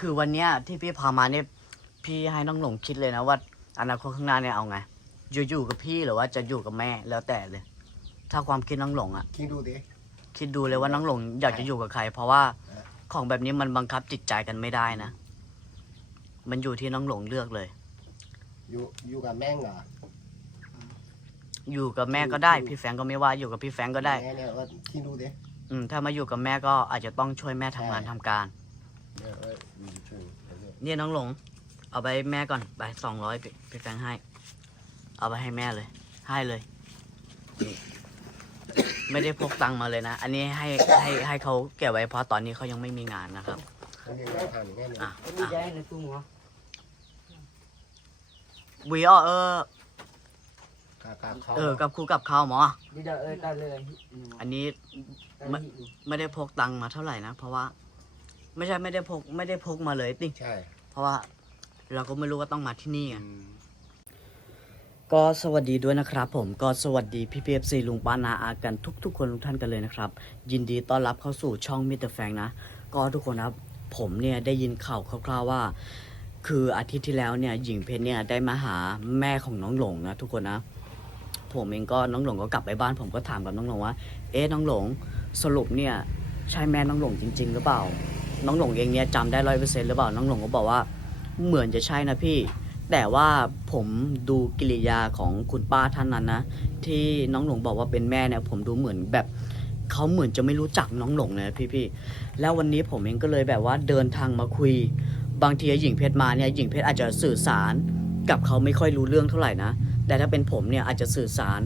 คือวันเนี้ยที่พี่พามาเนี่ยพี่ให้น้องหลงคิดเลยนะว่าอนาคตข้างหน้าเนี่ยเอาไง อยู่อยู่กับพี่หรือว่าจะอยู่กับแม่แล้วแต่เลย ถ้าความคิดน้องหลงอะคิดดูดิคิดดูเลยว่าน้องหลงอยากจะอยู่กับใคร เพราะว่าเออของแบบนี้มันบังคับจิตใจกันไม่ได้นะ มันอยู่ที่น้องหลงเลือกเลย อยู่อยู่กับแม่งเหรออยู่กับแม่ก็ได้ พี่แฟรงก์ก็ไม่ว่าอยู่กับพี่แฟรงก์ก็ได้ แม่เนี่ยก็คิดดูดิอืมถ้ามาอยู่กับแม่ก็อาจจะต้องช่วยแม่ทำงานทำการ เนี่ยเอออืมช่วย เอาเนี่ยเนี่ยน้องหลง เอาไปให้แม่ก่อนไปสองร้อยพี่แฟรงค์ให้ เอาไปให้แม่เลย ให้เลยนี่ไม่ได้พกตังค์มาเลยนะ อันนี้ให้ให้ให้เขาเก็บไว้เพราะตอนนี้เขายังไม่มีงานนะครับมันยังไงทางอย่างเงี้ยเนี่ยอะ Có đi ra này tung hả? วีอ้อเออกากับเขาเออ กับครูกับข้าวหมอ Đi ra ơi ta lên อันนี้ ta Mà- nhịn đủ. ไม่ได้พกตังค์มาเท่าไหร่นะ เพราะว่า ไม่ใช่ไม่ได้พกไม่ได้พกมาเลยติใช่ เพราะว่าเราก็ไม่รู้ว่าต้องมาที่นี่ไงอืมก็สวัสดีด้วยนะครับผมก็สวัสดีพี่พีเอฟซีลุงป้านาอากันทุก ๆ คนทุกท่านกันเลยนะครับ ยินดีต้อนรับเข้าสู่ช่องมิเตอร์แฟงนะ ก็ทุกคนครับ ผมเนี่ยได้ยินข่าวคร่าวๆว่า คืออาทิตย์ที่แล้วเนี่ยหญิงเพชรเนี่ยได้มาหาแม่ของน้องหลงนะทุกคนนะ ผมเองก็น้องหลงก็กลับไปบ้านผมก็ถามกับน้องหลงว่า เอ๊ะน้องหลงสรุปเนี่ยใช่แม่น้องหลงจริง ๆ หรือเปล่า น้องหลงเองเนี่ยจำได้ร้อยเปอร์เซ็นต์หรือเปล่าน้องหลงก็บอกว่าเหมือนจะใช่นะพี่ แต่ว่าผมดูกิริยาของคุณป้าท่านนั้นนะ ที่น้องหลงบอกว่าเป็นแม่เนี่ยผมดูเหมือนแบบเขาเหมือนจะไม่รู้จักน้องหลงเลยนะพี่ๆแล้ววันนี้ผมเองก็เลยแบบว่าเดินทางมาคุย บางทีหญิงเพชรมาเนี่ยหญิงเพชรอาจจะสื่อสารกับเขาไม่ค่อยรู้เรื่องเท่าไหร่นะ แต่ถ้าเป็นผมเนี่ยอาจจะสื่อสาร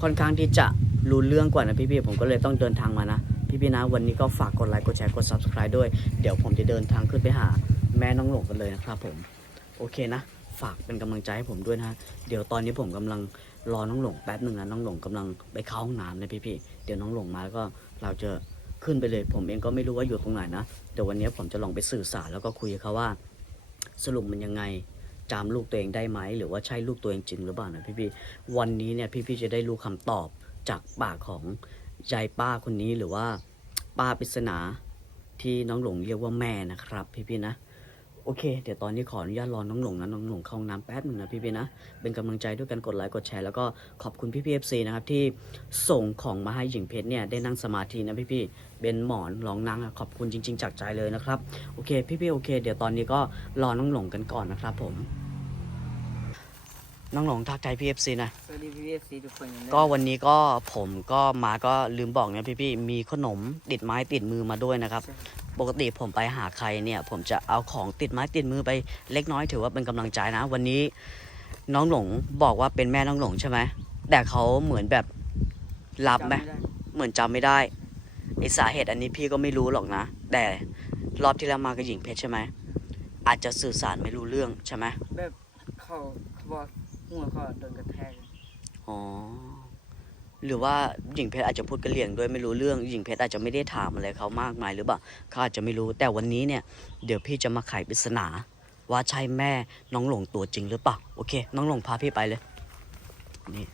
ค่อนข้างที่จะรู้เรื่องกว่านะพี่ๆผมก็เลยต้องเดินทางมานะ พี่ๆนะวันนี้ก็ฝากกดไลค์กดแชร์กด subscribe ด้วย เดี๋ยวผมจะเดินทางขึ้นไปหาแม่น้องหลงกันเลยนะครับผมโอเคนะ ฝากเป็นกำลังใจให้ผมด้วยนะเดี๋ยวตอนนี้ผมกำลังรอน้องหลงแป๊บหนึ่งนะน้องหลงกำลังไปเข้าห้องน้ำนะพี่ๆเดี๋ยวน้องหลงมาแล้วก็เราจะขึ้นไปเลย ผมเองก็ไม่รู้ว่าอยู่ตรงไหนนะเดี๋ยววันนี้ผมจะลองไปสื่อสารแล้วก็คุยกับเขาว่า สรุปมันยังไงจำลูกตัวเองได้ไหมหรือว่าใช่ลูกตัวเองจริงหรือเปล่านะพี่ๆวันนี้เนี่ยพี่ๆจะได้รู้คำตอบจากปากของ ยายป้าคนนี้หรือว่าป้าปริศนาที่น้องหลงเรียกว่าแม่นะครับ พี่ๆนะโอเค เดี๋ยวตอนนี้ขออนุญาตรอน้องหลงนะน้องหลงเข้าห้องน้ำแป๊บหนึ่งนะพี่พี่ๆนะ เป็นกำลังใจด้วยกันกดไลค์กดแชร์แล้วก็ขอบคุณพี่พีเอฟซีนะครับที่ส่งของมาให้หญิงเพชรเนี่ยได้นั่งสมาธินะพี่พี่ๆเป็นหมอนรองนั่งขอบคุณจริง ๆ จากใจเลยนะครับโอเค พี่พี่ๆโอเค เดี๋ยวตอนนี้ก็รอน้องหลงกันก่อนนะครับผม น้องหลงทักทายพี่เอฟซีนะ Tôi đi với FC được phần ก็วันนี้ก็ผมก็มาก็ลืมบอกเนี่ยพี่ๆมีขนมติดไม้ติดมือมาด้วยนะครับ ปกติผมไปหาใครเนี่ย ผมจะเอาของติดไม้ติดมือไปเล็กน้อยถือว่าเป็นกำลังใจนะ วันนี้น้องหลงบอกว่าเป็นแม่น้องหลงใช่ไหมแต่เขาเหมือนแบบรับไหมเหมือนจำไม่ได้ไอสาเหตุอันนี้พี่ก็ไม่รู้หรอกนะ แต่รอบที่แล้วมากับหญิงเพชรใช่ไหมอาจจะสื่อสารไม่รู้เรื่องใช่ไหมแบบเขาเขาบอก หัวเขาโดนกระแทกอ๋อ หรือว่าหญิงเพชรอาจจะพูดกระเหรี่ยงด้วยไม่รู้เรื่อง หญิงเพชรอาจจะไม่ได้ถามอะไรเขามากมายหรือเปล่าเขาอาจจะไม่รู้ แต่วันนี้เนี่ย เดี๋ยวพี่จะมาไขปริศนา ว่าใช่แม่น้องหลงตัวจริงหรือเปล่า โอเค น้องหลงพาพี่ไปเลย นี่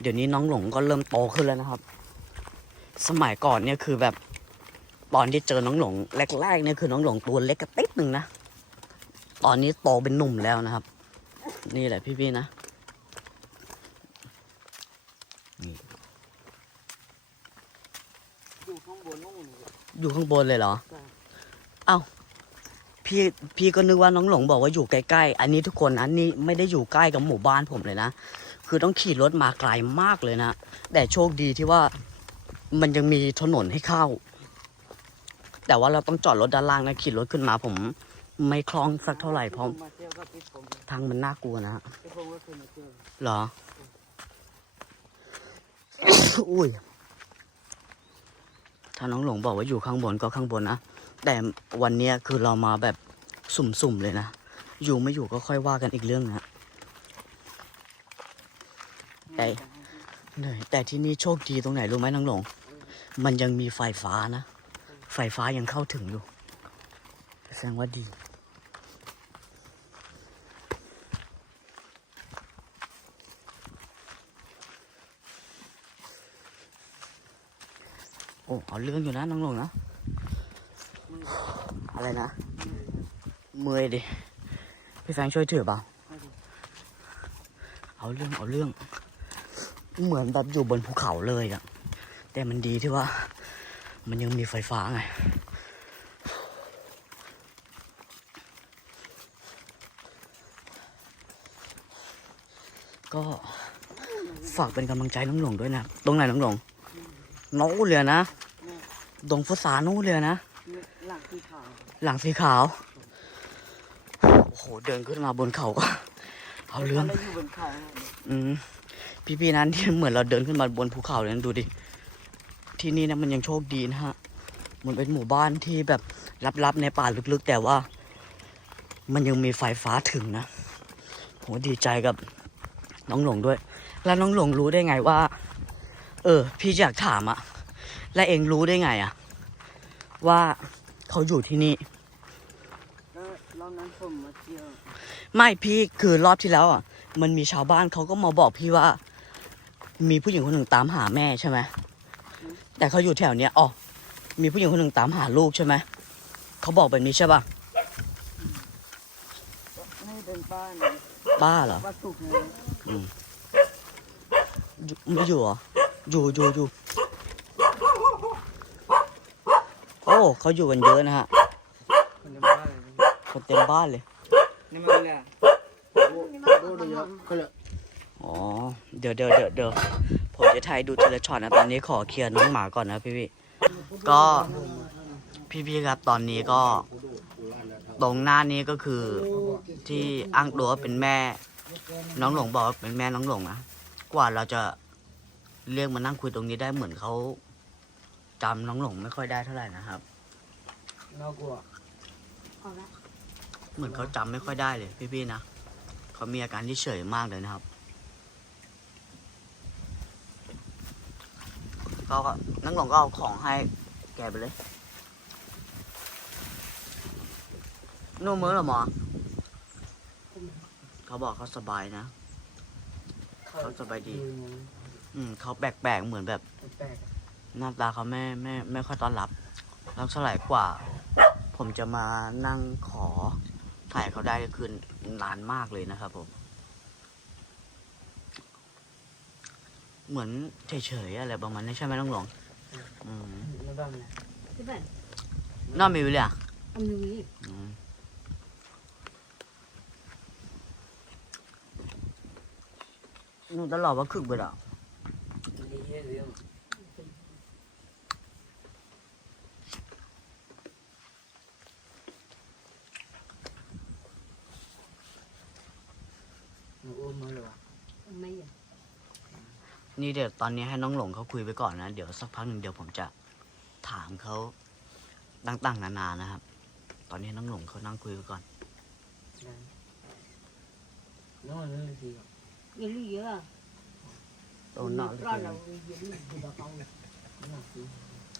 เดี๋ยวนี้น้องหลงก็เริ่มโตขึ้นแล้วนะครับ สมัยก่อนเนี่ยคือแบบตอนที่เจอน้องหลงแรกๆเนี่ยคือน้องหลงตัวเล็กกระติ๊ดหนึ่งนะ ตอนนี้โตเป็นหนุ่มแล้วนะครับ นี่แหละพี่ๆนะ อยู่ข้างบนนู่นเลย อยู่ข้างบนเลยเหรอใช่เอ้า พี่ พี่ก็นึกว่าน้องหลงบอกว่าอยู่ใกล้ๆ อันนี้ทุกคนนะนี่ไม่ได้อยู่ใกล้กับหมู่บ้านผมเลยนะ คือต้องขี่รถมาไกลมากเลยนะ แต่โชคดีที่ว่ามันยังมีถนนให้เข้า แต่ว่าเราต้องจอดรถด้านล่างนะขี่รถขึ้นมาผม ไม่คล่องสักเท่าไหร่เพราะมาเที่ยวก็พี่ผมทางมันน่ากลัวนะฮะพี่ผมก็เคยมาเที่ยวเหรอ อุ้ย ถ้าน้องหลงบอกว่าอยู่ข้างบนก็ข้างบนนะ แต่วันนี้คือเรามาแบบสุ่มๆเลยนะ อยู่ไม่อยู่ก็ค่อยว่ากันอีกเรื่องนะไอ้เหนื่อยแต่ที่นี่โชคดีตรงไหนรู้ไหมน้องหลง มันยังมีไฟฟ้านะ ไฟฟ้ายังเข้าถึงอยู่ แสดงว่าดี เอาเรื่องอยู่นะน้องหลงนะอะไรนะเมื่อยดิพี่แฟงช่วยถือเปล่าเอาเรื่องเอาเรื่อง เหมือนแบบอยู่บนภูเขาเลยอะแต่มันดีที่ว่า มันยังมีไฟฟ้าไงก็ฝากเป็นกำลังใจน้องหลงด้วยนะ ตรงไหนน้องหลงนู้นเลยนะ ตรงฟุตสานู้นเลยนะ หลังที่ขาว หลังสีขาว โอ้โห เดินขึ้นมาบนเขาก็เอาเรื่องแล้วอยู่บนเขาเนี่ยอืม พี่ๆนั้นที่เหมือนเราเดินขึ้นมาบนภูเขาเลยนะดูดิ ที่นี่นะมันยังโชคดีนะฮะ มันเป็นหมู่บ้านที่แบบลับๆในป่าลึกๆ แต่ว่า มันยังมีไฟฟ้าถึงนะผมดีใจกับน้องหลงด้วย แล้วน้องหลงรู้ได้ไงว่า เออ พี่อยากถามอะ และเองรู้ได้ไงอะว่าเขาอยู่ที่นี่ แล้วรอบนั้นผมมาเที่ยวไม่พี่คือรอบที่แล้วอะ มันมีชาวบ้านเขาก็มาบอกพี่ว่า มีผู้หญิงคนหนึ่งตามหาแม่ใช่ไหมแต่เขาอยู่แถวเนี้ยอ๋อมีผู้หญิงคนหนึ่งตามหาลูกใช่ไหมเขาบอกแบบนี้ใช่ป่ะไม่เป็นบ้านบ้าเหรอบ้านสุกเลยอยู่ไม่อยู่เหรออยู่อยู่อยู่ โอ้เขาอยู่กันเยอะนะฮะคนในบ้านเลยคนเต็มบ้านเลยนี่มันเลยดูดูเยอะก็เลยอ๋อเดี๋ยวเดี๋ยวเดี๋ยวเดี๋ยวผมจะถ่ายดูทีละช็อตนะตอนนี้ขอเคลียร์น้องหมาก่อนนะพี่พี่ก็พี่พี่ครับตอนนี้ก็ ตรงหน้านี้ก็คือที่อ้างตัวว่าเป็นแม่ น้องหลงบอกว่าเป็นแม่น้องหลงนะกว่าเราจะเรียกมานั่งคุยตรงนี้ได้เหมือนเขา จำน้องหลงไม่ค่อยได้เท่าไหร่นะครับ น่ากลัวเหมือนเขาจำไม่ค่อยได้เลยพี่ๆนะเขามีอาการที่เฉยมากเลยนะครับก็น้องหลงก็เอาของให้แกไปเลยนู่มือเหรอหมอเขาบอกเขาสบายนะ เขาสบายดี อืมเขาแปลกๆเหมือนแบบ แปลก หน้าตาเขาไม่ไม่ไม่ค่อยต้อนรับแล้วเท่าไหร่กว่า ผมจะมานั่งขอถ่ายเขาได้ก็คือนานมากเลยนะครับผม เหมือนเฉยๆอะไรประมาณนี้ใช่ไหมน้องหลงอืมในบ้านเลย Sebab น่ามีวิเลยอะ amnui อืมนู่นตลอดว่าคึกเบิดอะ องหนูอุ้มมาเลยวะ mai ya. นี่เดี๋ยวตอนนี้ให้น้องหลงเขาคุยไปก่อนนะ เดี๋ยวสักพักหนึ่งเดี๋ยวผมจะถามเขาต่างๆนานานะครับ ตอนนี้น้องหลงเขานั่งคุยไปก่อนน้องนี่สิ Ye lu ya. โอ้หนาว Ra la ye lu di ba kau.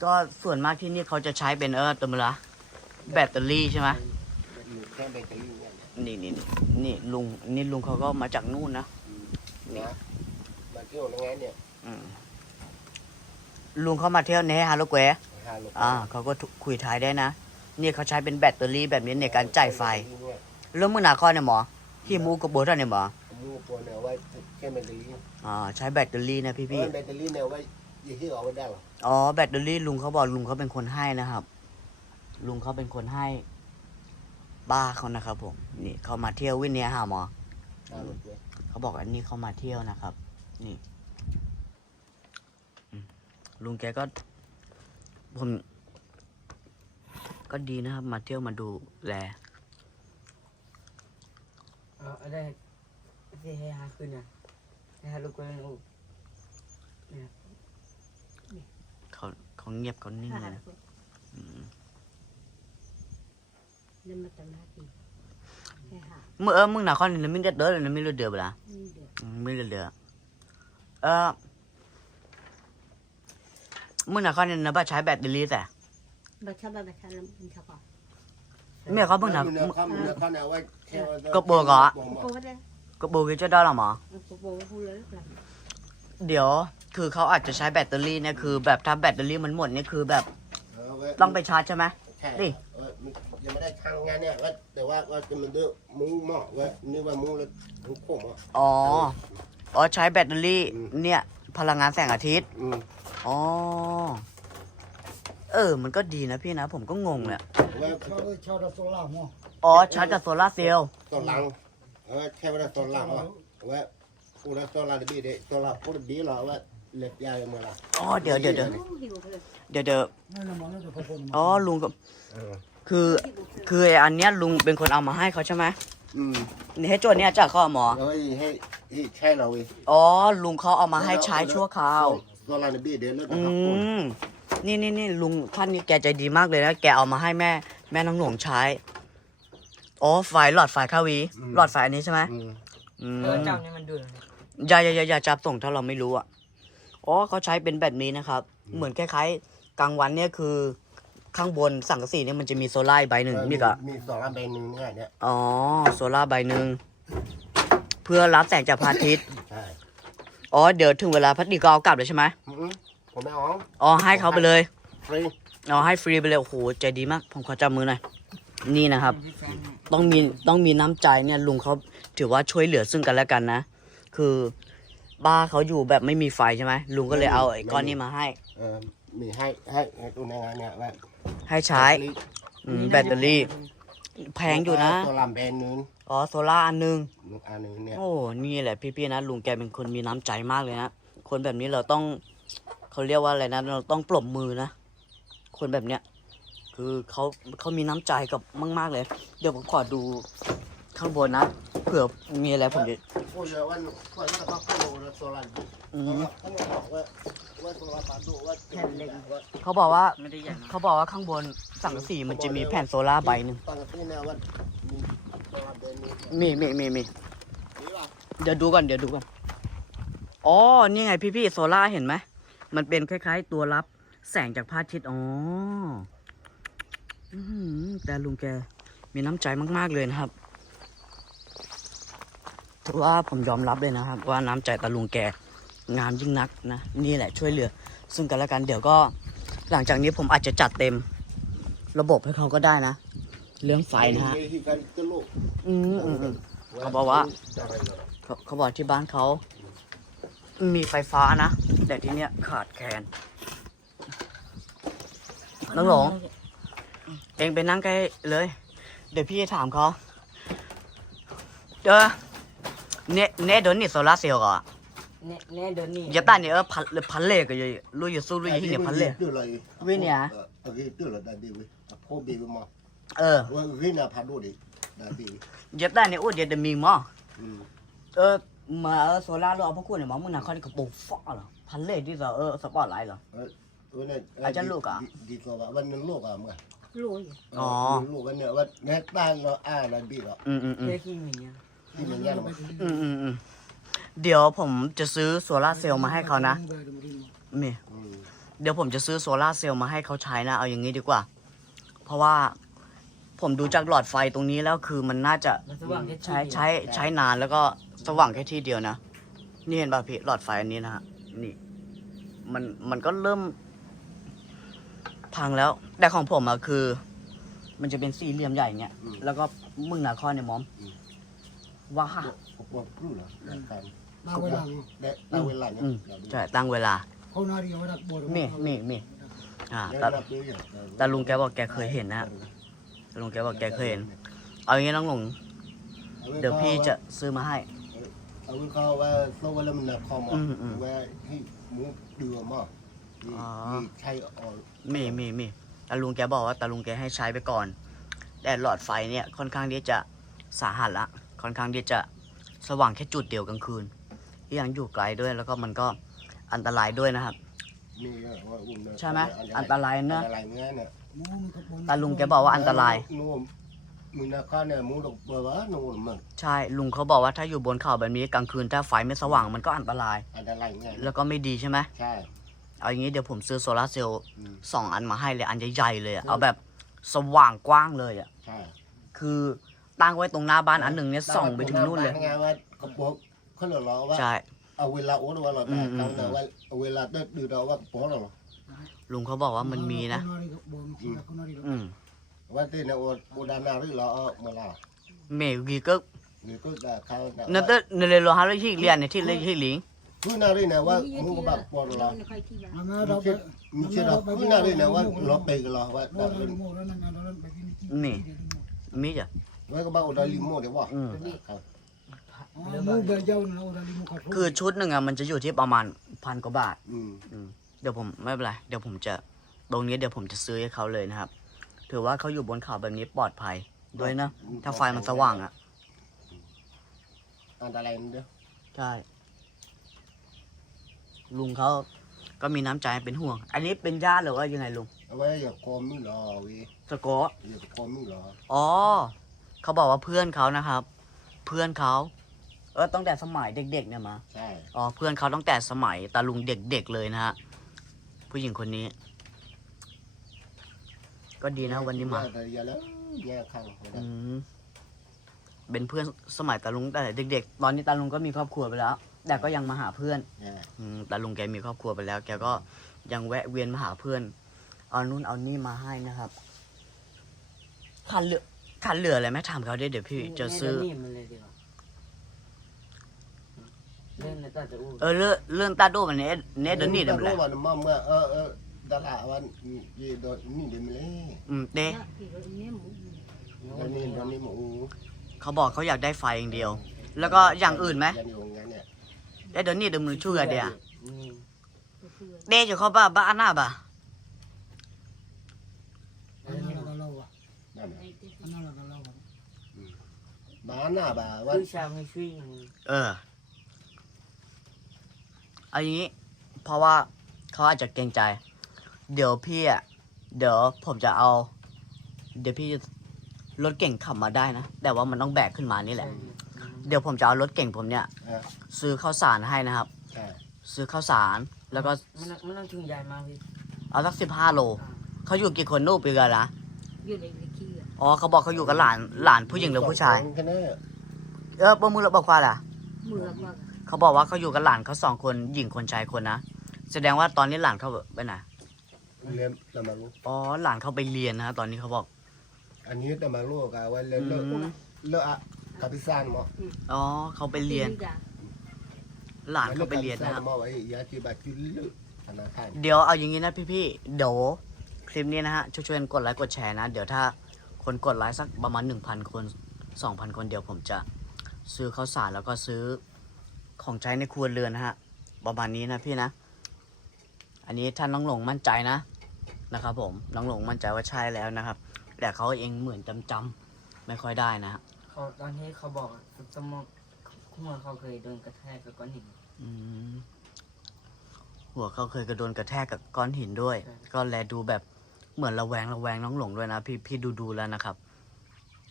ก็ส่วนมากที่นี่เขาจะใช้เป็นเออตัวมละแบตเตอรี่ใช่ไหม มีแค่เบเกอรี่เนี่ย นี่นี่นี่ลุงนี่ลุงเขาก็มาจากนู่นนะนะมาเที่ยวแล้วไงเนี่ยอืมลุงเขามาเที่ยวเนฮาโลแกวฮาโลอ่าเขาก็คุยไทยได้นะนี่เขาใช้เป็นแบตเตอรี่แบบนี้ในการจ่ายไฟเรื่องมือหนาคอเนี่ยหมอที่มูกระโบท่านเนี่ยหมอมูตัวเนี่ยไว้แค่แบตเตอรี่อ่าใช้แบตเตอรี่นะพี่พี่แบตเตอรี่เนี่ยไว้ยี่ที่เอาไว้ได้หรออ๋อแบตเตอรี่ลุงเขาบอกลุงเขาเป็นคนให้นะครับ ลุงเขาเป็นคนให้ บ้าเขานะครับผมนี่เขามาเที่ยววินเนียหาหมอฮาโลเกวเขาบอกอันนี้เขามาเที่ยวนะครับ นี่อืมลุงแกก็ ผม ก็ดีนะครับ มาเที่ยวมาดูแลเอออะไรที่ให้หาขึ้นนะให้หาลูกก็เลยโอ้เขาเขาเงียบเขานิ่งเลย นะอืม Dia mata mati. Eh ha. เมื่อเออมึงหนาข้อนี่นะมึงเด็ดเด้อเลยนะมึงเลือดเดือดไปละ Ni dia. อืมมึงเลือดเดือดเออมึงหนาข้อนี่นะบ้าใช้แบตเตอรี่แต่ Baca ba baca lam baca apa. เมื่อเขาเพิ่งหนา เนื้อข้ามเนื้อข้ามเนี่ยไว้แค่ก็บอกเหรอ Apa ada? ก็โบกิจะได้หรอหมอ Apa bawa hula lah. เดี๋ยว คือเขาอาจจะใช้แบตเตอรี่เนี่ยคือแบบถ้าแบตเตอรี่มันหมดเนี่ยคือแบบเออไว้ต้องไปชาร์จใช่ไหมใช่ดิเออมัน ยังไม่ได้ทางงานเนี่ยว่าแต่ว่าว่าจะมันเดือมุ้งหม้อว่านี่ว่ามุ้งแล้วมุ้งโค้งอะอ๋อ อ๋อใช้แบตเตอรี่อืมเนี่ย พลังงานแสงอาทิตย์ อืมอ๋อ เออ มันก็ดีนะพี่นะ ผมก็งงเลยว่าชาวชาวโซล่ามั้งอ๋อชาร์จกับโซลาร์เซลล์ ตอนหลังเออแค่ว่าตอนหลังว่าว่าพูดแล้วตอนหลังดีเด็ตอนหลังพูดดีหรอว่าเล็บยาวยังไงล่ะอ๋อ เดี๋ยวเดี๋ยวเดี๋ยว Oh, hiu ke. เดี๋ยวเดี๋ยวนั่นน่ะมันน่าจะพอคนอ๋อ ลุงก็ เออ คือคือไอ้อันเนี้ยลุงเป็นคนเอามาให้เขาใช่ไหมอืมนี่ให้โจทย์เนี่ยจากข้อหมอแล้วให้ให้ใช่เราเว้ยอ๋อลุงเขาเอามาให้ใช้ชั่วคราวตอนหลังดีเด็แล้วอืนะครับมนี่นี่นี่ลุงท่านนี้แกใจดีมากเลยนะแกเอามาให้แม่ แม่น้องหลวงใช้อ๋อไฟหลอดไฟข้าวีหลอดไฟอันนี้ใช่ไหมอืมอืม เออเจ้านี่มันดูดอย่าอย่าอย่าอย่าจับส่งถ้าเราไม่รู้อะ อ๋อเขาใช้เป็นแบบนี้นะครับ เหมือนคล้ายๆกลางวันเนี่ยคือ ข้างบนสังกะสีเนี่ยมันจะมีโซล่าร์ใบหนึ่งนี่ก็มีสองอันใบหนึ่งเนี่ยเนี่ยอ๋อโซล่าร์ใบหนึ่งเพื่อรับแสงจากพระอาทิตย์ใช่อ๋อเดี๋ยวถึงเวลาพระอาทิตย์ก็เอากลับเลยใช่ไหมอืมผมไม่เอาอ๋อให้เขาไปเลยฟรีอ๋อให้ฟรีไปเลยโอ้โหใจดีมาก ผมขอจับมือหน่อยนี่นะครับที่แฟนเนี่ยต้องมีต้องมีน้ำใจเนี่ยลุงเขาถือว่าช่วยเหลือซึ่งกันและกันนะ คือบ้านเขาอยู่แบบไม่มีไฟใช่ไหมลุงก็เลยเอาไอ้ก้อนนี้มาให้ เออมีให้ให้ให้ตัวในงานเนี่ยว่า ให้ใช้อืมแบตเตอรี่ แพงอยู่นะ ตัวลำแบนหนึงอ๋อโซล่าร์อันหนึงอันหนึงเนี่ย โอ้ นี่แหละพี่ๆนะลุงแกเป็นคนมีน้ำใจมากเลยนะ คนแบบนี้เราต้องเขาเรียกว่าอะไรนะ เราต้องปรบมือนะ คนแบบเนี้ย คือเขาเขามีน้ำใจกับมาก ๆเลย เดี๋ยวผมขอดู ข้างบนนะเผื่อมีอะไรผมจะพูดเลยว่าว่าจะต้องเข้าโรงโซลาร์อืเพราะมว่าเขาบอกว่าว่าโซลาร์ปาดูว่าแผ่นเหล็กว่าเขาบอกว่าไม่ได้ใหญ่มากเขาบอกว่าข้างบนสังกะสีมันจะมีแผ่นโซล่าร์ใบหนึ่งตั้งที่แนวว่ามีโซลาร์แบนหนึงมีมีมีมีนี่ป่ะเดี๋ยวดูก่อนเดี๋ยวดูก่อนอ๋อนี่ไงพี่ๆโซล่าร์เห็นไหมมันเป็นคล้าย ๆ ตัวรับแสงจากพระอาทิตย์อ๋ออื้อหือแต่ลุงแกมีน้ำใจมาก ๆ เลยนะครับ ถือว่าผมยอมรับเลยนะครับ ว่าน้ำใจตาลุงแกงามยิ่งนักนะนี่แหละช่วยเหลือ ซึ่งกันและกันเดี๋ยวก็หลังจากนี้ผมอาจจะจัดเต็ม ระบบให้เขาก็ได้นะ เรื่องไฟนะฮะที่การตลกอืมอืมอืมเขาบอกว่าเขาเขาบอกที่บ้านเขา มีไฟฟ้านะแต่ที่เนี้ยขาดแคลนน้องหลงเองไปนั่งใกล้เลย เดี๋ยวพี่จะถามเขาเด้อ เนเนเดินนี่โซลาร์เซลล์ก่อนเน่เน่เดินนี่อย่าตานนี่เออพันพันเล่ก็อยู่รู้อยู่สู้รู้อยู่ที่เนี่ยพันเล่ตื้อเลยวิเนี่ยเออวิตื้อเลยได้บีวิพ่อบีวิมาเออว่าวิเนี่ยพาดูดิได้บีอย่าตานนี่อู้เดี๋ยวจะมีมั้งอืมเออมาเออโซลาร์เราเอาพวกคุณเนี่ยมั้งมึงน่ะเขาที่กระโปรงฟ้าเหรอพันเล่ที่เราเออสปอตไลท์เหรอตัวเนี่ยอาจจะลูกอะดีกว่าวันนึงลูกอะมึง Lùi. อ๋อลูกวันเนี่ย ว่าแม่บ้านเราอ่าเราบีหรออืมอืมอืมเพื่อขี้หมีอะที่มันแย่มาอืมอืมอืมเดี๋ยวผมจะซื้อโซลาร์เซลล์มาให้เขานะมีอืมเดี๋ยวผมจะซื้อโซลาร์เซลล์มาให้เขาใช้นะ เอาอย่างนี้ดีกว่า เพราะว่าผมดูจากหลอดไฟตรงนี้แล้วคือมันน่าจะมันสว่างแค่ใช้ใช้ใช้นานแล้วก็สว่างแค่ที่เดียวนะ นี่เห็นป่ะพี่หลอดไฟอันนี้นะฮะนี่ มันมันก็เริ่ม พังแล้ว แต่ของผมอะคือ มันจะเป็นสี่เหลี่ยมใหญ่อย่างเงี้ยแล้วก็มึงหนาข้อเนี่ยมอมว้าป วดครูเหรอการมาเวลาได้ได้เวลาเนี่ยอืม ใช่ตั้งเวลา เขานาดีว่าดักบวชมีมีมีอ่าได้แต่รับด้วยอย่างแต่ลุงแกบอกแกเคยเห็นนะลุงแกบอกแกเคยเห็น เอาอย่างงี้น้องหลง เดี๋ยวพี่จะซื้อมาให้ เอาไว้เขาว่าโซวาเลมันนักคอมอะอืมอืม ว่าให้มูเดือมอะที่อ๋อที่ใช้ออมีมีมีแต่ลุงแกบอกว่าแต่ลุงแกให้ใช้ไปก่อน แต่หลอดไฟเนี่ยค่อนข้างที่จะสาหัสละ ค่อนข้างที่จะสว่างแค่จุดเดียวกลางคืนที่ยังอยู่ไกลด้วยแล้วก็มันก็อันตรายด้วยนะครับมีว่าอุ้มนะใช่ไหมอันตรายนะอันตรายเงี้ยเนี่ยแต่ลุงแกบอกว่าอันตราย นู่นมีนาคาเนี่ยมูดอกบัววะนู่นมันใช่ลุงเขาบอกว่าถ้าอยู่บนเขาแบบนี้กลางคืนถ้าไฟไม่สว่างมันก็อันตราย อันตรายเงี้ยแล้วก็ไม่ดีใช่ไหมใช่เอาอย่างนี้เดี๋ยวผมซื้อโซลาร์เซลล์อืมสองอันมาให้เลยอันใหญ่ๆเลยอะเอาแบบสว่างกว้างเลยอะใช่คือ ตั้งไว้ตรงหน้าบ้านอันหนึ่งเนี่ยส่องไปถึงนู่นเลยไงว่ากระโปรงเขาเหลือล้อว่าใช่เอาเวลาโอ้ว่าเราอืแต่มอืมเขาเนี่ยว่าเอาเวลาได้ดูเราว่ากระโปรงเราลุงเขาบอกว่ามันมีนะอืมว่าที่เนี่ยโอโอดานาหรือเราเอามาละเมกีก็นี่ก็ได้เขานั่นแต่ในเรื่องฮาร์ที่เรียนเนี่ยที่เรียนที่ลิงคือนารีเนี่ยว่ามึงก็แบบปวดละ nó khai thi bà อันนั้นมีเราเชื่อมีเชื่อเราคือนารีเนี่ยว่าเราไปกันละว่าโมแต่ดเลยโมด แล้วนั่นนั่นนั่นไปกินกินนี่มีจ้ะว่าก็บาอดาลิโมเดี๋ยวว่าครับมูเบลเจ้าเราอุดรลิโมครับคือชุดหนึ่งอะมันจะอยู่ที่ประมาณพันกว่าบาทเดี๋ยวผมไม่เป็นไรเดี๋ยวผมจะตรงนี้เดี๋ยวผมจะซื้อให้เขาเลยนะครับ ถือว่าเขาอยู่บนเขาแบบนี้ปลอดภัยด้วยนะ ถ้าไฟมันสว่างอะอันตรายนิดเดียวใช่ลุงเขาก็มีน้ำใจเป็นห่วง อันนี้เป็นญาติหรือว่ายังไงลุงเอาไว้อย่าโกมไม่รอว้ยสกอตอย่าโกมไม่รออ๋อ เขาบอกว่าเพื่อนเขานะครับ เพื่อนเขาเออตั้งแต่สมัยเด็กๆเนี่ยมาใช่อ๋อเพื่อนเขาตั้งแต่สมัยตาลุงเด็กๆเลยนะฮะผู้หญิงคนนี้ ก็ดีนะวันนี้มาแต่อย่าแล้วแย่ข้างอืมเป็นเพื่อนสมัยตาลุงแต่เด็ก ๆ ตอนนี้ตาลุงก็มีครอบครัวไปแล้ว แต่ก็ยังมาหาเพื่อนแย่อืมตาลุงแกมีครอบครัวไปแล้ว แกก็ยังแวะเวียนมาหาเพื่อน เอานู่นเอานี่มาให้นะครับขันเหลือ ขันเหลืออะไรไหมถามเขาได้เดี๋ยวพี่จะซื้อ นี่มันเลยดีกว่าเล่นแล้วก็จะอู้เออเลื่อนเลื่อนตาโดมันเนสเนสเดี๋ยวนี้เดี๋ยวรู้แหละว่ามาเมื่อเออเออดาราวันยี่โดนนี่เดี๋ยวมีเลยอืมเต้ Đó, thì rồi nếm một เดี๋ยวนี้เดี๋ยวนี้หมูเขาบอกเขาอยากได้ไฟอย่างเดียว แล้วก็อย่างอื่นไหมยันอยู่งั้นเนี่ยเอ้ยเดี๋ยวนี้เดี๋ยวมือช่วยเดี๋ยวนี่ cái thừa เด้จะเขาบ้าบ้าหน้าบ้า อันนั้นเราเราอะ นั่นแหละ này cái อันนั้นเราเราอะ บ้านหน้าบ้าว่า คือชาวไม่ช่วยอย่างนี้เออเอาอย่างนี้ เพราะว่าเขาอาจจะเกรงใจ เดี๋ยวพี่อะ เดี๋ยวผมจะเอา เดี๋ยวพี่จะรถเก่งขับมาได้นะ แต่ว่ามันต้องแบกขึ้นมานี่แหละ เดี๋ยวผมจะเอารถเก่งผมเนี่ยเออซื้อข้าวสารให้นะครับ ใช่ซื้อข้าวสาร แล้วก็มันมันต้องถึงใหญ่มากพี่เอาสักสิบห้าโล เขาอยู่กี่คนนูกไปกันละ vừa này cái kia อ๋อเขาบอกเขาอยู่กับหลานหลานผู้หญิงหรือผู้ชายแค่นั้นเออประมือเราบอกว่าล่ะ mưa qua เขาบอกว่าเขาอยู่กับหลานเขาสองคนหญิงคนชายคนนะแสดงว่าตอนนี้หลานเขาไปไหนเรียนแต่มารู้อ๋อหลานเขาไปเรียนนะฮะตอนนี้เขาบอก อันนี้แต่มารู้กันว่าเลิกเลิกอืม เลิกอะกับพิซซ่ามั้งอ๋อเขาไปเรียน Đi ra หลานเขาไปเรียนนะครับมาไว้ยาที่บัตรที่เลิกธนาคาร เดี๋ยวเอาอย่างนี้นะพี่ๆ เดี๋ยวคลิปนี้นะฮะช่วยๆกันกดไลค์กดแชร์นะ เดี๋ยวถ้า คนกดไลค์สักประมาณ 1,000 คน 2,000 คนเดี๋ยวผมจะซื้อข้าวสารแล้วก็ซื้อของใช้ในครัวเรือนนะฮะประมาณนี้นะพี่นะ อันนี้ท่านน้องหลงมั่นใจนะนะครับ ผมน้องหลงมั่นใจว่าใช่แล้วนะครับ แต่เขาเองเหมือนจำจำๆไม่ค่อยได้นะฮะเขาตอนที่เขาบอกอะสมองเมื่อเขาเคยโดนกระแทกกับก้อนหินอืมหัวเขาเคยกระโดนกระแทกกับก้อนหินด้วยใช่ก็แลดูแบบ เหมือนระแวงระแวงน้องหลงด้วยนะพี่พี่ดูดูแล้วนะครับ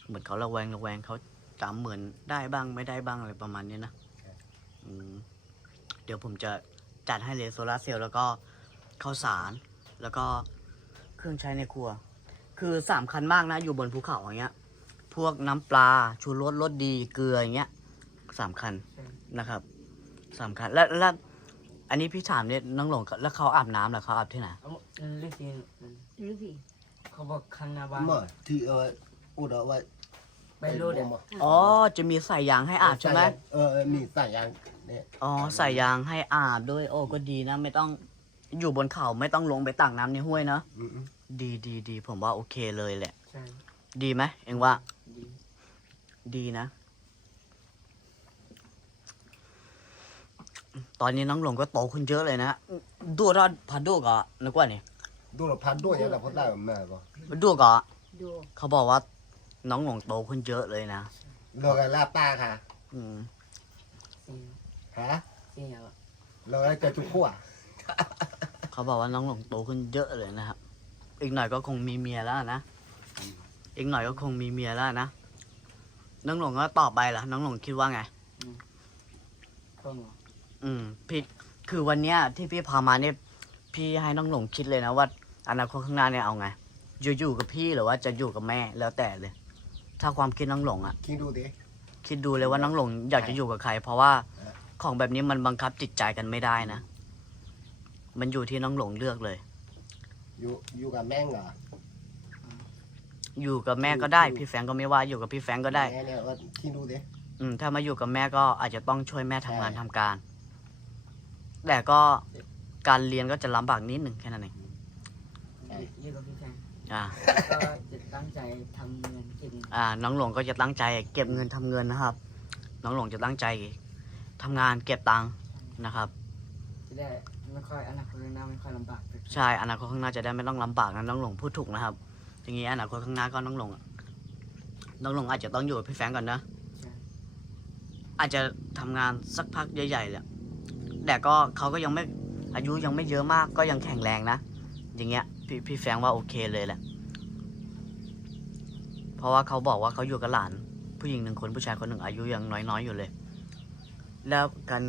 เหมือนเขาระแวงระแวงเขาจำเหมือนได้บ้างไม่ได้บ้างอะไรประมาณนี้นะอืมเดี๋ยวผมจะจัดให้เลยโซลาร์เซลล์แล้วก็ข้าวสาร แล้วก็เครื่องใช้ในครัว คือสามคันมากนะอยู่บนภูเขาอย่างเงี้ย พวกน้ำปลาชูรสรสดีเกลืออย่างเงี้ยสามคันนะครับสำคัญแล้วแล้ว อันนี้พี่ถามเนี่ยน้องหลงแล้วเขาอาบน้ำเหรอเขาอาบที่ไหนเอาเรื่องจริงมัน Lưới gì เขาบอกข้างหน้าบ้านเมื่อที่เอออุดเอาไว้ไปรูดอะอ๋อ จะมีใส่ยางให้อาบใช่ไหมเออมีใส่ยางเนี่ยอ๋อใส่ยางให้อาบด้วย โอ้ก็ดีนะ ไม่ต้องอยู่บนเขาไม่ต้องลงไปตักน้ำในห้วยนะอืมดีดีดีผมว่าโอเคเลยแหละ ใช่ดีไหมเองว่าดีดีนะ ตอนนี้น้องหลงก็โตขึ้นเยอะเลยนะดูรอดพัดดูก่อนนึกว่านี่ดูเราพัดด้วยยังเราพัดได้แม่ก็ดูก่อน Đồ เขาบอกว่า น้องหลงโตขึ้นเยอะเลยนะเราไงลาป้าค่ะอืมจริงฮะจริงเหรอเราไงเกิดจุกขั้วเขาบอกว่าน้องหลงโตขึ้นเยอะเลยนะครับ อีกหน่อยก็คงมีเมียแล้วนะ อีกหน่อยก็คงมีเมียแล้วนะ น้องหลงก็ต่อไปล่ะ น้องหลงคิดว่าไงต้นเหร ออืมพี่คือวันเนี้ยที่พี่พามาเนี่ยพี่ให้น้องหลงคิดเลยนะว่าอนาคตข้างหน้าเนี่ยเอาไงอยู่อยู่กับพี่หรือว่าจะอยู่กับแม่แล้วแต่เลย ถ้าความคิดน้องหลงอะคิดดูดิ คิดดูเลยว่าน้องหลงอยากจะอยู่กับใคร เพราะว่าของแบบนี้มันบังคับจิตใจกันไม่ได้นะ มันอยู่ที่น้องหลงเลือกเลย อยู่อยู่กับแม่งเหรออยู่กับแม่ก็ได้ พี่แฟรงก์ก็ไม่ว่าอยู่กับพี่แฟรงก์ก็ได้ แม่เนี่ยว่าที่ดูดิ อืมถ้ามาอยู่กับแม่ก็อาจจะต้องช่วยแม่ทำงานทำการ แต่ก็การเรียนก็จะลำบากนิดหนึ่งแค่นั้นเองอยู่กับพี่แฟนอ่า ก็จะตั้งใจทำเงินเก็บเงินอ่า น้องหลงก็จะตั้งใจเก็บเงินทำเงินนะครับ น้องหลงจะตั้งใจทำงานเก็บตังค์นะครับ จะได้ไม่ค่อยอนาคตข้างหน้าไม่ค่อยลำบากไปใช่อนาคตข้างหน้าจะได้ไม่ต้องลำบากนะน้องหลงพูดถูกนะครับอย่างนี้อนาคตข้างหน้าก็น้องหลงน้องหลงอาจจะต้องอยู่กับพี่แฟรงก์ก่อนนะใช่อาจจะทำงานสักพักใหญ่ๆแหละ แต่ก็เขาก็ยังไม่อายุยังไม่เยอะมากก็ยังแข็งแรงนะ อย่างเงี้ยพี่พี่แฟรงค์ว่าโอเคเลยแหละ เพราะว่าเขาบอกว่าเขาอยู่กับหลาน ผู้หญิงหนึ่งคนผู้ชายคนหนึ่งอายุยังน้อยๆอยู่เลย แล้วการ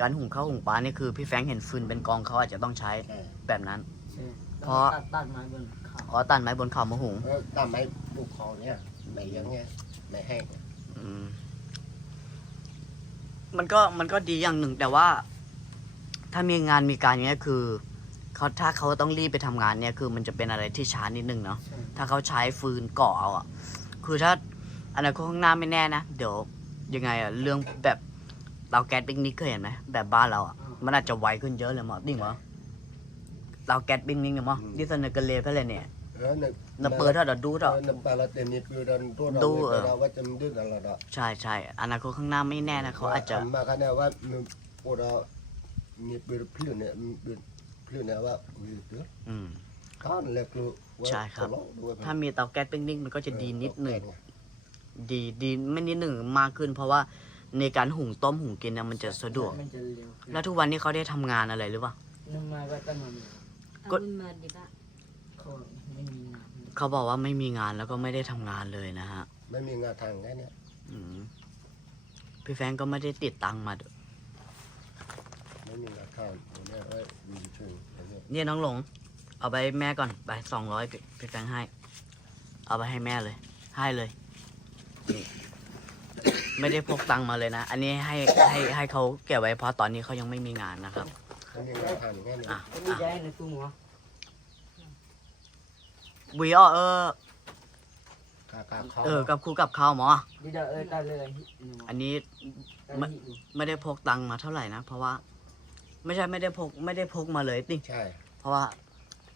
การหุงข้าวหุงปลานี่คือพี่แฟรงค์เห็นฟืนเป็นกองเขาอาจจะต้องใช้ใช่แบบนั้นใช่เพราะตัดตัดไม้บนเขาอ๋อตันไม้บนเขามาหุงเออตามไม้ลูกคอเนี่ยไม่เลี้ยังเนี่ยไม่แห้งอืมมันก็มันก็ดีอย่างหนึ่งแต่ว่า ถ้ามีงานมีการอย่างเงี้ยคือเขาถ้าเขาต้องรีบไปทำงานเนี่ยคือมันจะเป็นอะไรที่ช้านิดนึงเนาะใช่ถ้าเขาใช้ฟืนก่อเอาอะคือถ้าอนาคตข้างหน้าไม่แน่นะเดี๋ยวยังไงอะเรื่องแบบเตาแก๊สปิกนิกเคยเห็นไหมแบบบ้านเราอะมันอาจจะไวขึ้นเยอะเลยหมอดิ่งเหรอเตาแก๊สปิกนิกเนี่ยมั้งดิสันเนกเลเพลเนี่ยเออเนี่ยนเปิดเท่าเดยวดูเถเออะอน้ำปลาละเต็มนี่คือดันตัวเราดูเนี่ยเออเราว่าจะมันดื้ออะไรดอกใช่ใช่อนาคตข้างหน้าไม่แน่นะเขาอาจจะ มาคะแนนว่ามันปวดเรา มีเปลือกพลื่นเนี่ยมันเป็นพลื่นเนี่ยว่าวิวเตอร์อืมก้อนเล็กลูกว่าใช่ครับขอลองดูว่ถ้ามีเตาแก๊สปิกนิกมันก็จะดีนิดหนึ่งเออดีดีไม่นิดหนึ่งมากขึ้น เพราะว่าในการหุงต้มหุงกินเนี่ยมันจะสะดวก มันจะเร็วขึ้นแล้วทุกวันนี้เขาได้ทำงานอะไรหรือเปล่านึ่งมาก็ต้องมามีก็เอามาดิบะเขาไม่มีงานเขาบอกว่าไม่มีงานแล้วก็ไม่ได้ทำงานเลยนะฮะ ไม่มีงานทางได้เนี่ยอืมพี่แฟรงก์ก็ไม่ได้ติดตังค์มาด้วย ไม่มีงานทางเนี่ยว่ามีช่วยอะไรเนี่ยเนี่ยน้องหลง เอาไปให้แม่ก่อน ไปสองร้อยพี่แฟรงค์ให้ เอาไปให้แม่เลย ให้เลยนี่ไม่ได้พกตังค์มาเลยนะ อันนี้ให้ให้ให้เขาเก็บไว้เพราะตอนนี้เขายังไม่มีงานนะครับไม่มีงานทางอย่างเงี้ยเนี่ยอะก็มีใจในตู้หมอวีอ้อเออกากาเขาเออกับครูกับข้าวหมอ ดีเดอเออตัดเลยหมออันนี้ตัดมันหิอยู่ไม่ได้พกตังค์มาเท่าไหร่นะ เพราะว่า ไม่ใช่ไม่ได้พกไม่ได้พกมาเลยติใช่เพราะว่า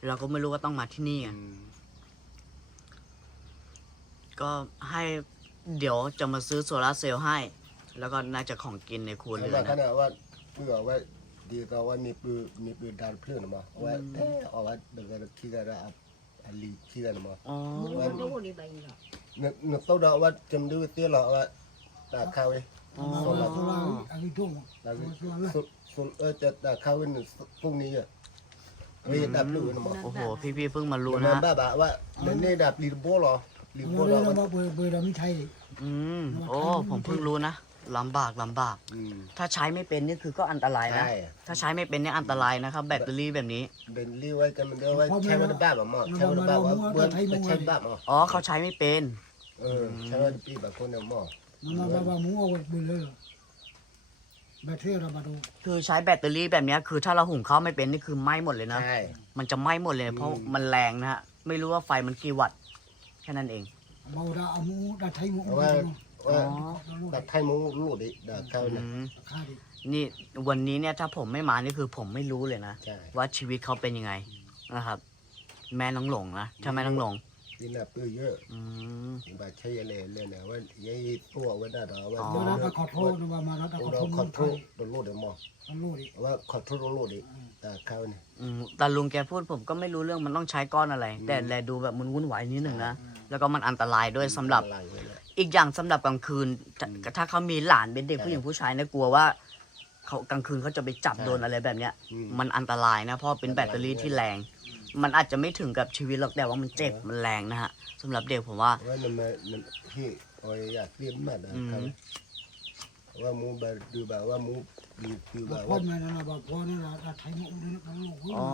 เราก็ไม่รู้ว่าต้องมาที่นี่ไงอืมก็ให้เดี๋ยวจะมาซื้อโซลาร์เซลล์ให้ แล้วก็น่าจะของกินในครัวแล้วเรืมาอนขนะนาดว่าเพื่อว่าดีก็ว่ามีปืนมีปืนดานเพลื่อนมาว่าเอ๊ะเอาว่าเดี๋ยวก็ขี้กันอะอันลีขี้กันมา อ๋อมันรู้ดิใบเนาะเนื้อเนื้อโต๊ะดอกว่าจำดูเตี้ยหรอว่าตาข้าวเอ้อ๋อโซลาโซลาอันนี้ทุ่งตาโซลาสุด สุดเออจะตาข้าวเป็นพวกนี้อะไม่ดับลูกนะมั้งโอ้โห พี่พี่ๆเพิ่งมารู้รู้นะนะบ้าบ้าว่ามันนี่ดับลีโบหรอลีโบเราหรเรีอยกว่าเบอร์เบอร์เราไม่ใช่ อืม โอ้ ผมเพิ่งรู้นะลำบากลำบากอืมถ้าใช้ไม่เป็นนี่คือก็อันตรายนะ ใช่ ถ้าใช้ไม่เป็นนี่อันตรายนะครับ แบตเตอรี่แบบนี้ เป็นรีไว้กันมันเดียวว่าใช้วันบ้าแบบมั้งใช้วันบ้าว่าเบื่อใช้บ้ามั้งอ๋อ เขาใช้ไม่เป็น เออใช้วันปีแบบคนเนี่ยมั้งมันมาบ้าหมูเอาไปเลย แบตเตอรี่เรามาดู คือใช้แบตเตอรี่แบบเนี้ยคือถ้าเราหุงข้าวไม่เป็นนี่คือไหม้หมดเลยนะ ใช่ มันจะไหม้หมดเลย เพราะอืม มันแรงนะฮะ ไม่รู้ว่าไฟมันกี่วัตต์แค่นั้นเองเบาดาเอาหมูดาไทยหมูเพราะว่าว่าอ๋อดับไทยมูรูดดิดับข้าวอืเนี่ยมค่าดินี่วันนี้เนี่ยถ้าผมไม่มานี่คือผมไม่รู้เลยนะ ใช่ว่าชีวิตเขาเป็นยังไงนะครับ แม่น้องหลงนะใช่ไหมน้องหลง ดินน่ะปื้อเยอะอืมบาใช้อะไรเลยนะว่ายัยตัวว่าได้หรอว่าอ๋อเดี๋ยวเราขอโทษนะว่ามาแล้วขอเราโทษขมัอนโทไทษยโดนรูดเดี๋ยวมั้งมันรู้ดิว่าขอโทษโดนรูดดิแต่ข้าวเนี่ยอืมแต่ลุงแกพูดผมก็ไม่รู้เรื่องมันต้องใช้ก้อนอะไรอืมแต่แลดูแบบมันวุ่นวายนิดหนึ่งนะแล้วก็มันอันตรายด้วยสำหรับหลังเลยนะอีกอย่างสำหรับกลางคืนถ้าอืมถ้าเขามีหลานเป็นเด็กใช่ผู้หญิงผู้ชายเนี่ยกลัวว่าเขากลางคืนเขาจะไปจับใช่โดนอะไรแบบเนี้ยอืมมันอันตรายนะเพราะเป็นแบตเตอรี่ที่แรง มันอาจจะไม่ถึงกับชีวิตหรอกแต่ว่ามันเจ็บเออมันแรงนะฮะสำหรับเด็กผมว่าว่ามันมามันพี่โอ้ยอยากเรียนมากนะอืมครับว่ามูแบบดูแบบว่ามูดูคือแบว่าบพ่อว่าแม่นั่นนะว่าพ่อนั่นนะดาไทยหมูนั่นนะลูกอ๋อ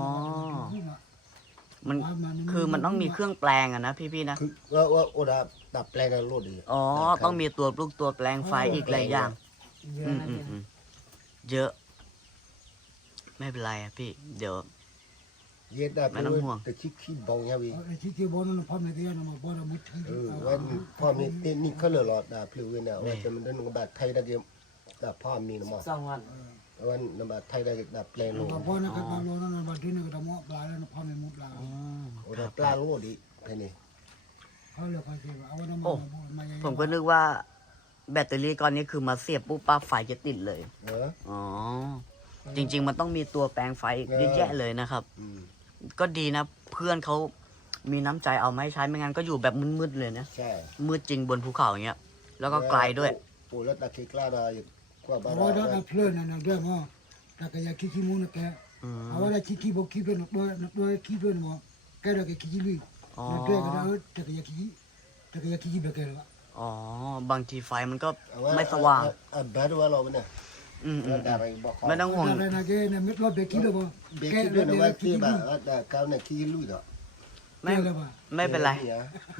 มันว่ามันคือมันต้องมีเครื่องแปลงอะนะพี่ๆนะ คือว่าว่าโอดาดับแปลงในรูดดิอ๋อ ต้องมีตัวปลุกตัวแปลงไฟอีกหลายอย่างเยอือะมนะอืมอืมเยอะ ไม่เป็นไรอะพี่ เดี๋ยว เย็ดได้ไม่ต้องห่วงแต่คิดคิดบองยาวีไอ้ที่ที่บอลนั่นพ่อแม่เตี้ยนะมาบอลมุดที่เออวันพ่อมีเต้นนี่เขาเลยหลอดดาพลือเนี่ยว่าจะมันได้นกบาดไทยได้เดียวดาพ่อมีนะหมอสองวันวันนบาดไทยได้ดาแปลงลงมาบอลนะก็บอลนั่นมาดิ้นก็ตะมอปลาแล้วพ่อแม่มุดปลาอ๋อโอ้ดาปลาโลดิแค่นี้เขาเลยคอยเก็บเอาวันนั้นโอ้มามาผมก็นึกว่า แบตเตอรี่ก้อนนี้คือมาเสียบปุ๊บปั๊บไฟจะติดเลยเอออ๋อจริง ๆ มันต้องมีตัวแปลงไฟอีกเออเยอะแยะเลยนะครับอืม ก็ดีนะ เพื่อนเขามีน้ำใจเอามาให้ใช้ไม่งั้นก็อยู่แบบมืดๆเลยนะใช่มืดจริงบนภูเขาอย่างเงี้ย แล้วก็ไกลด้วย ปูแล้วตะคิกล้าได้กว่าบ้านบอลนั่นเพลินนั่นเรื่องอ๋อแต่ก็อยากคิดขี้มูนแกอืมเอาว่าคิดขี้บกขี้เป็นด้วยด้วยขี้เป็นมั้งแกเด็กขี้ลุยอ๋อนั่นแกก็ได้แต่ก็อยากขี้แต่ก็อยากขี้แบบแกเลยอ๋อบางทีไฟมันก็ไม่สว่างอะแบดว่าเราเนี่ย อืมอืมดาอะไรบอกไม่ต้องห่วงแต่นะแกเนี่ยไม่รอเบกี้เลยบ่เบคิดด้วยนะว่าที่แบบดาเขาเนี่ยขี้ลุยก็ไม่เลยบ่ไม่เป็นไร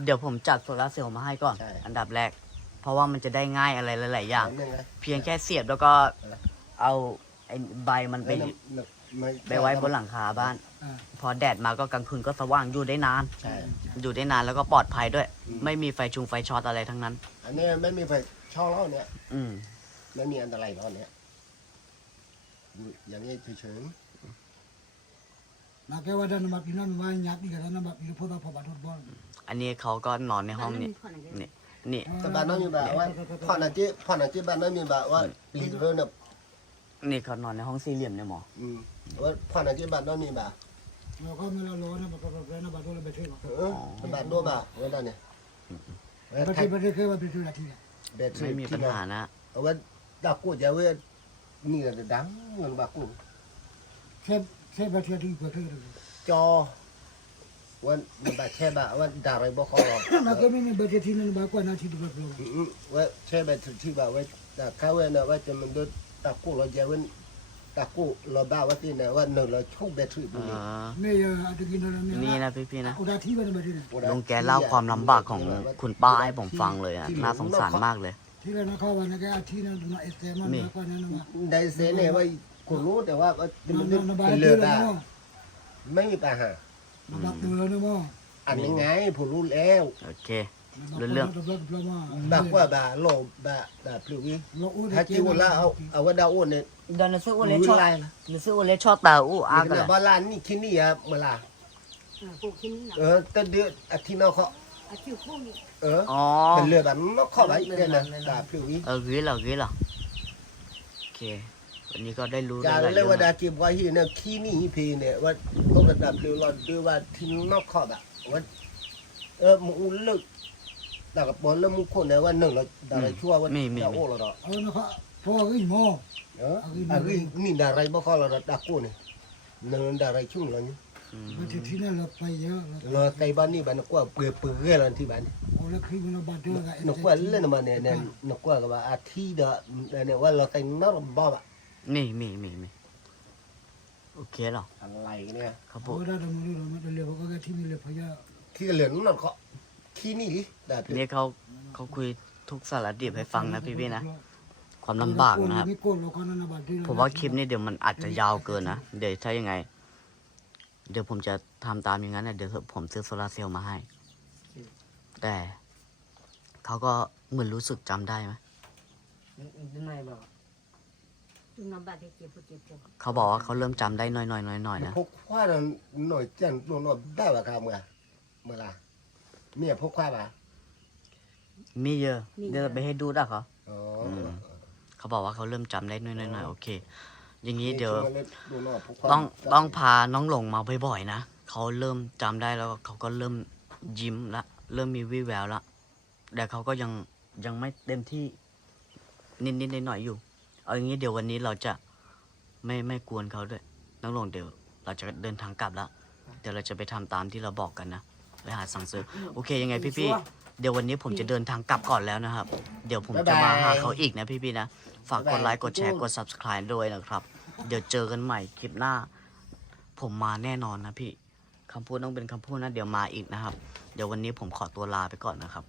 เดี๋ยวผมจัดโซลาร์เซลล์มาให้ก่อน ใช่ อันดับแรก เพราะว่ามันจะได้ง่ายอะไรหลาย ๆอย่างนั่นไงเพียงแค่เสียบแล้วก็เออ เอาไอ้ใบมันไปไปไว้บนหลังคาบ้าน อ่าพอแดดมาก็กลางคืนก็สว่างอยู่ได้นาน ใช่ อยู่ได้นานแล้วก็ปลอดภัยด้วย อืม ไม่มีไฟชุงไฟช็อตอะไรทั้งนั้น อันนี้ไม่มีไฟช่องแล้วเนี่ยอืม ไม่มีอันตรายแล้วเนี่ย อย่างนี้เฉยมาแกว่าดันมาพี่นั่นมาหยักดีกันนะมาพี่พ่อตาพ่อบาดบอลอันนี้เขาก็นอนในห้องนี้นี่นี่ๆแต่บ้านน้องมีแบบว่าพ่อนาจิพ่อนาจิบ้านน้องมีแบบว่าลีเดอร์เนี่ยนี่เขานอนในห้องสี่เหลี่ยมเนี่ยหมออืมว่าพ่อนาจิบ้านน้องมีแบบเราก็ไม่ละร้อนนะมาก็เป็นนะบาดโดนไปเท่าเออบ้านด้วยแบบว่าได้เนี่ยไปเท่าไปเท่าเคยว่าไปเท่าละทีเบ็ดไม่มีปัญหานะเอาไว้ดักกูจะเว้ย นี่ก็ดังเงินบักกูแค่แค่ไปเท่าที่ไปเท่าเลยจอวันมันแบบแช่แบบว่าด่าอะไรบ่ขอหรอกนะก็ไม่มีไปเท่าที่นั่นบากว่านาทีดูแบบเราอืมว่าแช่แบบที่แบบว่าด่าเขาเว้ยนะว่าจะมันโดนดักกูเราจะเว้นดักกูเราบ้าว่าที่เนี่ยว่าหนึ่งเราชุบแบตทรีบุเอรีอไม่ยาตะกี้นั่นนี่นะพี่ๆนะอุดาที่มันไปเท่าลุงแกเล่าความลำบากของคุณป้าให้ผมฟังเลยอะน่าสงสารมากเลย ที่เรานะเขาว่านะแกอาทิตย์นั้นนะเอสเตมันมากกว่านั้นนะได้เซเนี่ยว่ากูรู้แต่ว่าว่ามัมันนเลืมันบาอดดเจ็เลืบอดแล้วอะเนาะไม่มีปัญหามันบาดตัวแล้วเนาะอันนี้ไงผมรู้แล้วโอเคบักว่าบาโลบาบาพลูวิถ้าจิวละเอาเอาว่าดาวเนี่ยเดินซื้อโอเล่รู้ชอบไรล่ะซื้อโอเล่ชอบตาอู้อาอากักันนบ้านลานนี่คินี่อะเมื่อลาปลูกที่นี่นะเออแต่เดือนอาทิตย์นอกเขาอาชีพพวกนี้ เอออ๋อเป็นเรือแบบนอกเข้าไปเนี่ยนะบาพลูวิเออกี้เหรอกี้เหรอโอเค วันนี้ก็ได้รู้จาได้หลายเรีเรื่ยอกงว่าดาจิบว่าฮีเนี่ยคินี่พีเนี่ยว่าต้องระดับเรือเราดูว่าที่นอกเข้าแบบว่าเออมึงเลิกแต่กับปอนแล้วมึงคนเนี่ยว่าหนึ่งเราอะไรชั่วว่าจะโอ้เราเอานะครับพออีหมอเอออะนี่ดาไรบ่เข้าเราดักกูเนี่ยหนึ่งดาไรชุ่มเราเนี่ย อืมมันที่นั่นเราไปเยอะเราใส่บ้านนี่บ้านนกว่าเปลือยเปลือยเราที่บ้านเอาแล้วคือมันบาดเจ็บกันนกว่าเล่นมาเนี่ยเนี่ยนกว่าก็ว่าอาทิตย์เดเนี่ยว่าเราแต่งนอกบ้าอะนี่มีมีมีโอเคเหรออะไรเนี่ยครับผโอ้มได้ตรงนี้เราไม่ได้เรียกว่าก็ที่มีเรียกพยาที่เหลือนั่นเขาที่นี่ดานี่เขาเขาคุยทุกสารดิบให้ฟังนะพี่ๆนะความลำบากนะครับผมว่าคลิปนี้เดี๋ยวมันอาจจะยาวเกินนะเดี๋ยวถ้ายังไง เดี๋ยวผมจะทำตามอย่างนั้นนะเดี๋ยวผมซื้อโซลาร์เซลล์มาให้ แต่เขาก็เหมือนรู้สึกจำได้ไหมเป็นไงบอกจุงน้ำบาดเจ็บปวดเจ็บปวดเขาบอกว่าเขาเริ่มจำได้น้อยๆน้อยๆนะพกคว้าหน่อยจันตัวหน่อยได้ว่าครับเมื่อเมื่อไรเมียพกคว้าป่ะมีเยอะเดี๋ยวไปให้ดูได้เขาอ๋อเขาบอกว่าเขาเริ่มจำได้น้อยๆน้อยๆโอเค อย่างนี้เดี๋ยวดูหน่อยพกคว้าต้องต้องพาน้องหลงมาบ่อยๆนะเขาเริ่มจำได้แล้วเขาก็เริ่มยิ้มละ เริ่มมีวิแววละ แต่เขาก็ยังยังไม่เต็มที่นิดๆหน่อยๆอยู่ เอาอย่างนี้เดี๋ยววันนี้เราจะไม่ไม่กวนเขาด้วย น้องหลงเดี๋ยว เราจะเดินทางกลับแล้วเดี๋ยวเราจะไปทำตามที่เราบอกกันนะไปหาสั่งซื้อโอเคยังไงพี่ๆ เดี๋ยววันนี้ผมจะเดินทางกลับก่อนแล้วนะครับ เดี๋ยวผมจะมาหาเขาอีกนะพี่ๆนะ ฝากกดไลค์ กดแชร์ กด subscribe ด้วยนะครับ เดี๋ยวเจอกันใหม่คลิปหน้า ผมมาแน่นอนนะพี่คำพูดต้องเป็นคำพูดนะเดี๋ยวมาอีกนะครับ เดี๋ยววันนี้ผมขอตัวลาไปก่อนนะครับ